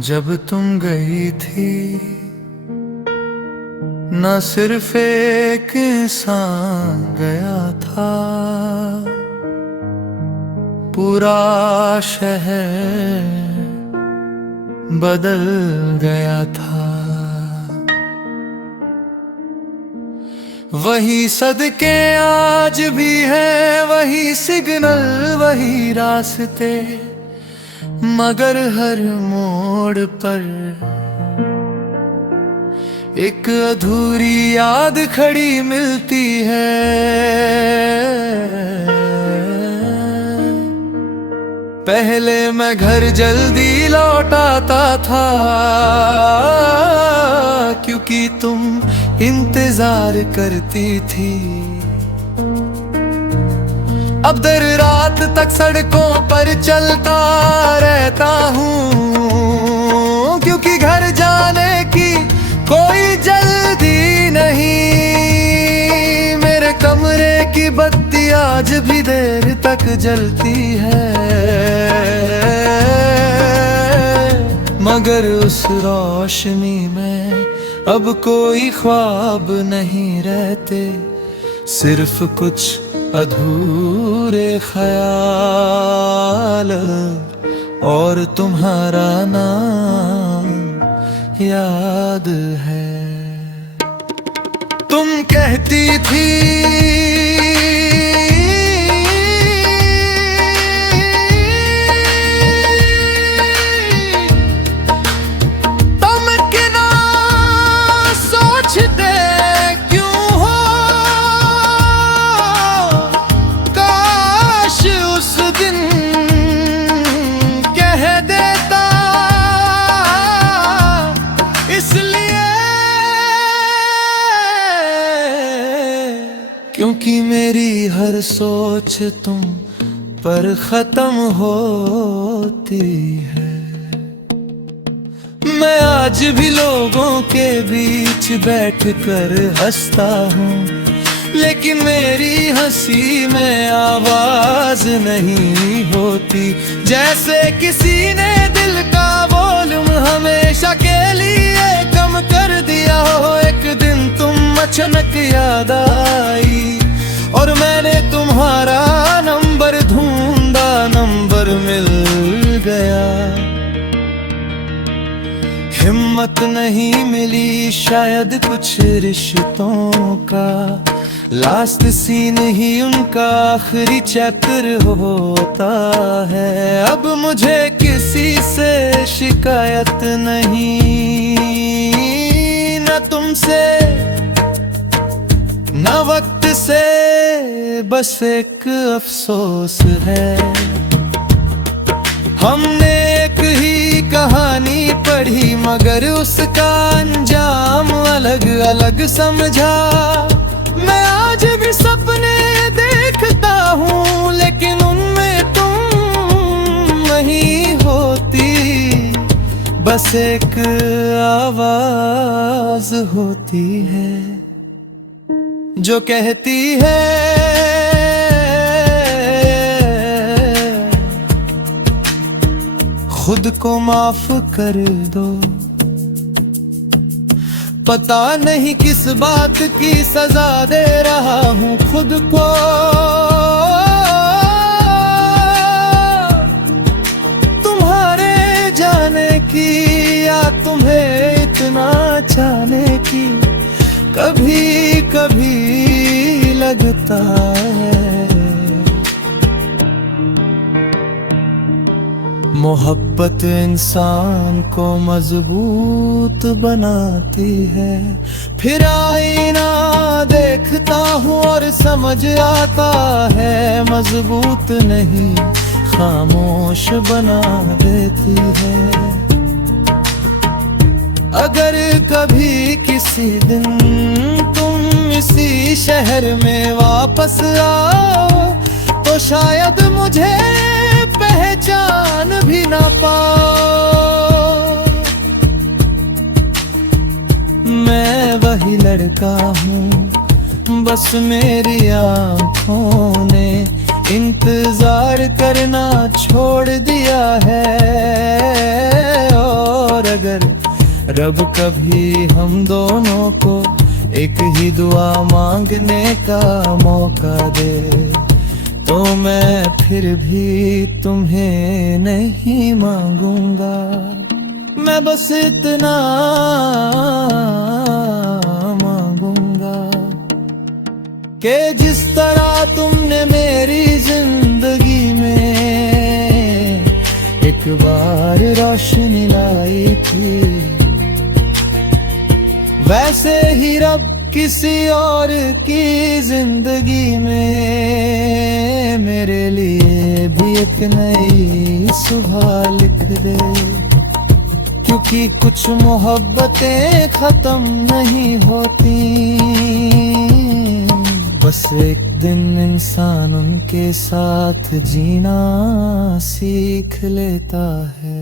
जब तुम गई थी न सिर्फ एक इंसान गया था, पूरा शहर बदल गया था। वही सदके आज भी है, वही सिग्नल वही रास्ते, मगर हर मोड़ पर एक अधूरी याद खड़ी मिलती है। पहले मैं घर जल्दी लौट आता था, क्योंकि तुम इंतजार करती थी। अब देर रात तक सड़कों पर चलता रहता हूँ, क्योंकि घर जाने की कोई जल्दी नहीं। मेरे कमरे की बत्ती आज भी देर तक जलती है, मगर उस रोशनी में अब कोई ख्वाब नहीं रहते, सिर्फ कुछ अधूरे ख्याल और तुम्हारा नाम याद है। तुम कहती थी क्योंकि मेरी हर सोच तुम पर खत्म होती है। मैं आज भी लोगों के बीच बैठकर हंसता हूँ, लेकिन मेरी हंसी में आवाज नहीं होती। जैसे किसी ने दिल का वॉल्यूम हमेशा के लिए कम कर दिया हो। एक दिन तुम अचानक याद आई और मैंने तुम्हारा नंबर ढूंढा, नंबर मिल गया। हिम्मत नहीं मिली शायद कुछ रिश्तों का, लास्ट सीन ही उनका आखिरी चैप्टर होता है। अब मुझे किसी से शिकायत नहीं, न तुमसे न वक्त से, बस एक अफसोस है। हमने एक ही कहानी पढ़ी, मगर उसका अंजाम अलग अलग समझा। मैं आज भी सपने देखता हूँ, लेकिन उनमें तुम नहीं होती। बस एक आवाज होती है जो कहती है खुद को माफ कर दो। पता नहीं किस बात की सजा दे रहा हूँ खुद को। तुम्हारे जाने की या तुम्हें इतना चाहने की कभी कभी लगता है। मोहब्बत इंसान को मजबूत बनाती है। फिर आईना देखता हूँ और समझ आता है मजबूत नहीं खामोश बना देती है। अगर कभी किसी दिन तुम इसी शहर में वापस आओ, तो शायद मुझे पहचान भी ना पाओ। मैं वही लड़का हूँ, बस मेरी आँखों ने इंतजार करना छोड़ दिया है। और अगर रब कभी हम दोनों को एक ही दुआ मांगने का मौका दे, तो मैं फिर भी तुम्हें नहीं मांगूंगा। मैं बस इतना मांगूंगा कि जिस तरह तुमने मेरी जिंदगी में एक बार रोशनी लाई थी, वैसे ही रब किसी और की जिंदगी में मेरे लिए भी एक नई सुबह लिख दे। क्योंकि कुछ मोहब्बतें खत्म नहीं होती, बस एक दिन इंसान उनके साथ जीना सीख लेता है।